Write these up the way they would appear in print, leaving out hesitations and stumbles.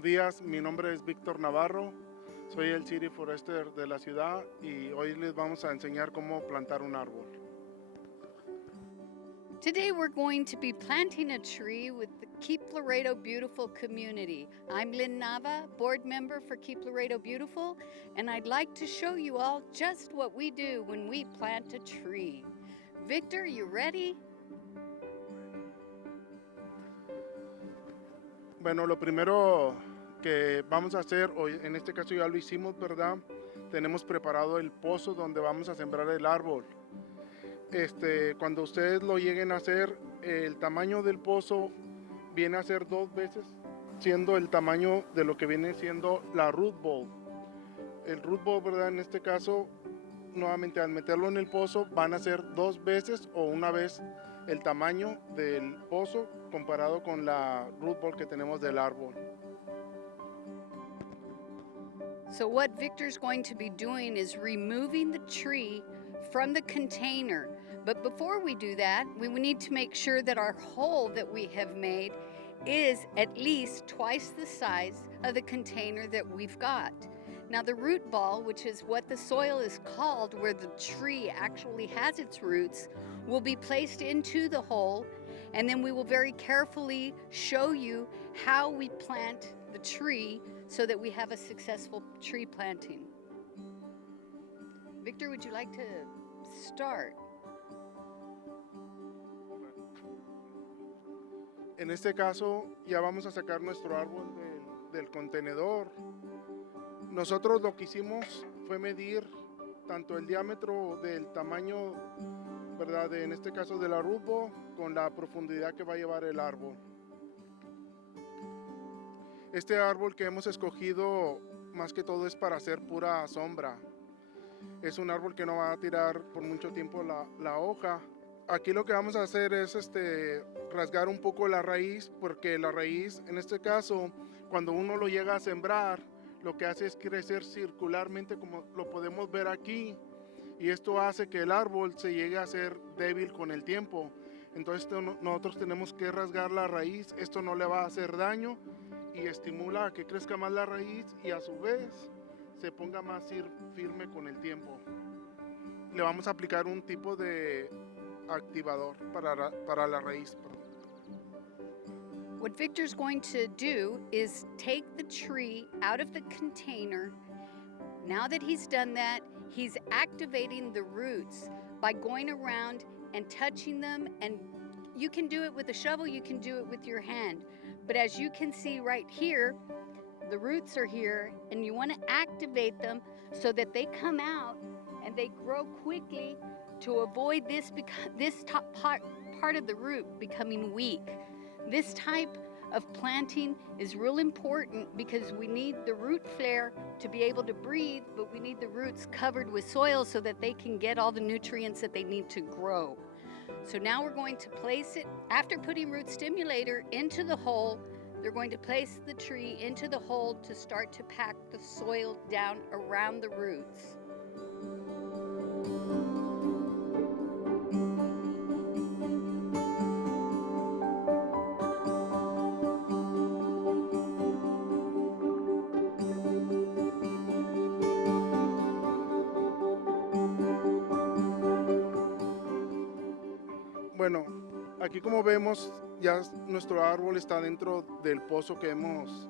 Buenos días, mi nombre es Víctor Navarro, soy el City Forester de la ciudad y hoy les vamos a enseñar cómo plantar un árbol. Today we're going to be planting a tree with the Keep Laredo Beautiful community. I'm Lynn Nava, board member for Keep Laredo Beautiful, and I'd like to show you all just what we do when we plant a tree. Victor, you ready? Bueno, lo primero que vamos a hacer, hoy en este caso ya lo hicimos, ¿verdad? Tenemos preparado el pozo donde vamos a sembrar el árbol. Cuando ustedes lo lleguen a hacer, el tamaño del pozo viene a ser 2 veces, siendo el tamaño de lo que viene siendo la root ball. El root ball, ¿verdad? En este caso, nuevamente al meterlo en el pozo, van a ser 2 veces o una vez el tamaño del pozo comparado con la root ball que tenemos del árbol. So what Victor's going to be doing is removing the tree from the container. But before we do that, we need to make sure that our hole that we have made is at least twice the size of the container that we've got. Now the root ball, which is what the soil is called where the tree actually has its roots, will be placed into the hole, and then we will very carefully show you how we plant the tree so that we have a successful tree planting. Victor, would you like to start? En este caso ya vamos a sacar nuestro árbol del contenedor. Nosotros lo que hicimos fue medir tanto el diámetro del tamaño, ¿verdad? En este caso de la root ball con la profundidad que va a llevar el árbol. Este árbol que hemos escogido más que todo es para hacer pura sombra. Es un árbol que no va a tirar por mucho tiempo la hoja. Aquí lo que vamos a hacer es rasgar un poco la raíz, porque la raíz, en este caso, cuando uno lo llega a sembrar, lo que hace es crecer circularmente, como lo podemos ver aquí, y esto hace que el árbol se llegue a ser débil con el tiempo. Entonces nosotros tenemos que rasgar la raíz. Esto no le va a hacer daño y estimula a que crezca más la raíz y a su vez se ponga más firme con el tiempo. Le vamos a aplicar un tipo de activador para la raíz. What Victor's going to do is take the tree out of the container. Now that he's done that, he's activating the roots by going around and touching them, and you can do it with a shovel, you can do it with your hand. But as you can see right here, the roots are here, and you want to activate them so that they come out and they grow quickly to avoid this top part of the root becoming weak. This type of planting is real important because we need the root flare to be able to breathe, but we need the roots covered with soil so that they can get all the nutrients that they need to grow. So now we're going to place it, after putting root stimulator into the hole, they're going to place the tree into the hole to start to pack the soil down around the roots. Bueno, aquí como vemos ya nuestro árbol está dentro del pozo que hemos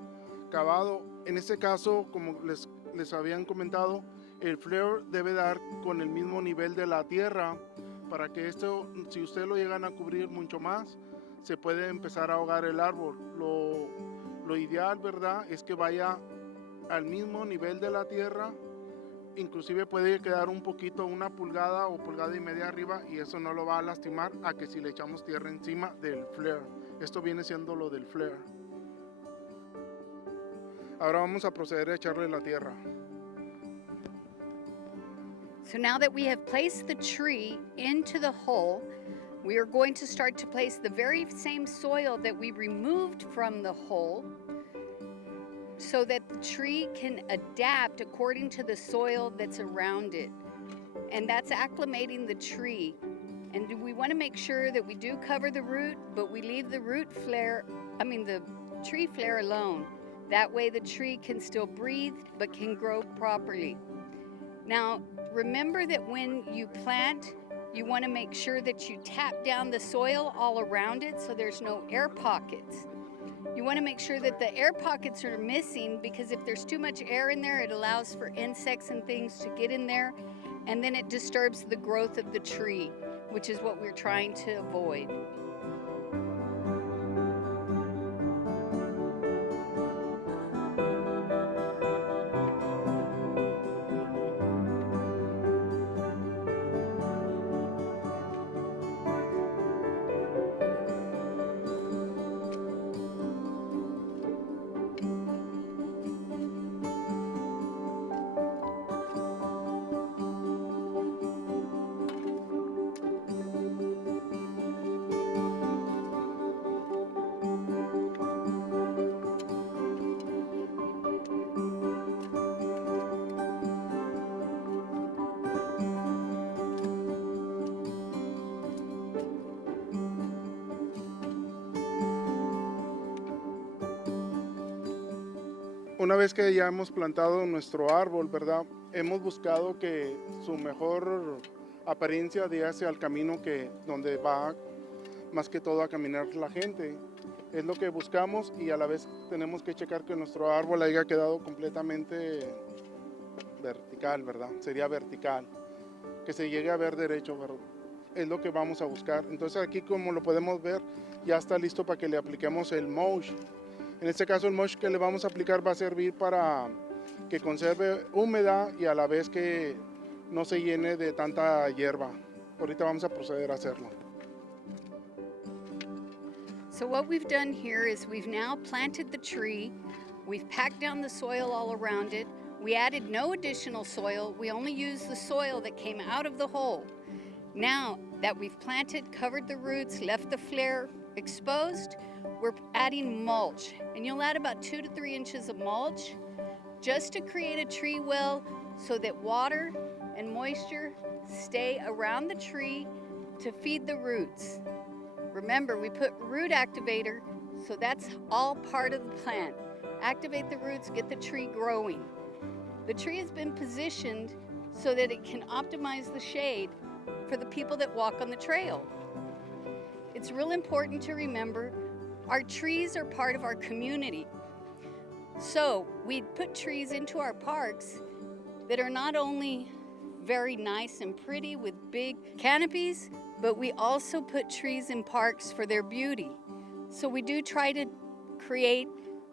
cavado. En este caso, como les habían comentado, el flare debe dar con el mismo nivel de la tierra para que esto, si ustedes lo llegan a cubrir mucho más, se puede empezar a ahogar el árbol. Lo ideal, ¿verdad?, es que vaya al mismo nivel de la tierra. Inclusive puede quedar un poquito, 1 pulgada o 1,5 pulgadas arriba, y eso no lo va a lastimar a que si le echamos tierra encima del flare. Esto viene siendo lo del flare. Ahora vamos a proceder a echarle la tierra. So now that we have placed the tree into the hole, we are going to start to place the very same soil that we removed from the hole so that the tree can adapt according to the soil that's around it. And that's acclimating the tree. And we want to make sure that we do cover the root, but we leave the tree flare alone. That way the tree can still breathe but can grow properly. Now, remember that when you plant, you want to make sure that you tap down the soil all around it so there's no air pockets. You want to make sure that the air pockets are missing, because if there's too much air in there, it allows for insects and things to get in there, and then it disturbs the growth of the tree, which is what we're trying to avoid. Una vez que ya hemos plantado nuestro árbol, ¿verdad? Hemos buscado que su mejor apariencia dé hacia el camino que donde va más que todo a caminar la gente. Es lo que buscamos, y a la vez tenemos que checar que nuestro árbol haya quedado completamente vertical, ¿verdad? Sería vertical, que se llegue a ver derecho, ¿verdad? Es lo que vamos a buscar. Entonces aquí, como lo podemos ver, ya está listo para que le apliquemos el mulch. En este caso, el mulch que le vamos a aplicar va a servir para que conserve humedad y a la vez que no se llene de tanta hierba. Ahorita vamos a proceder a hacerlo. So what we've done here is we've now planted the tree, we've packed down the soil all around it, we added no additional soil, we only used the soil that came out of the hole. Now that we've planted, covered the roots, left the flare exposed, we're adding mulch, and you'll add about 2 to 3 inches of mulch just to create a tree well so that water and moisture stay around the tree to feed the roots. Remember, we put root activator, so that's all part of the plant. Activate the roots, get the tree growing. The tree has been positioned so that it can optimize the shade for the people that walk on the trail. It's real important to remember our trees are part of our community. So we put trees into our parks that are not only very nice and pretty with big canopies, but we also put trees in parks for their beauty. So we do try to create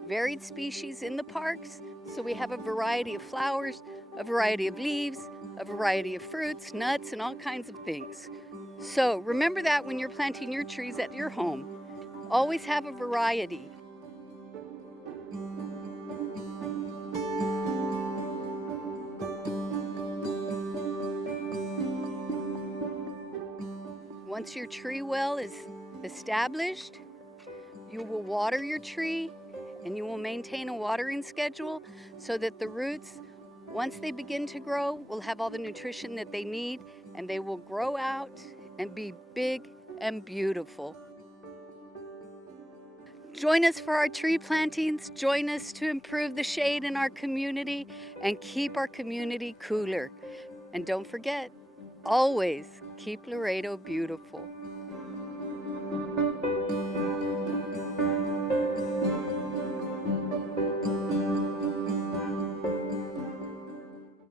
varied species in the parks, so we have a variety of flowers, a variety of leaves, a variety of fruits, nuts, and all kinds of things. So remember that when you're planting your trees at your home. Always have a variety. Once your tree well is established, you will water your tree, and you will maintain a watering schedule so that the roots, once they begin to grow, will have all the nutrition that they need, and they will grow out and be big and beautiful. Join us for our tree plantings. Join us to improve the shade in our community and keep our community cooler. And don't forget, always keep Laredo beautiful.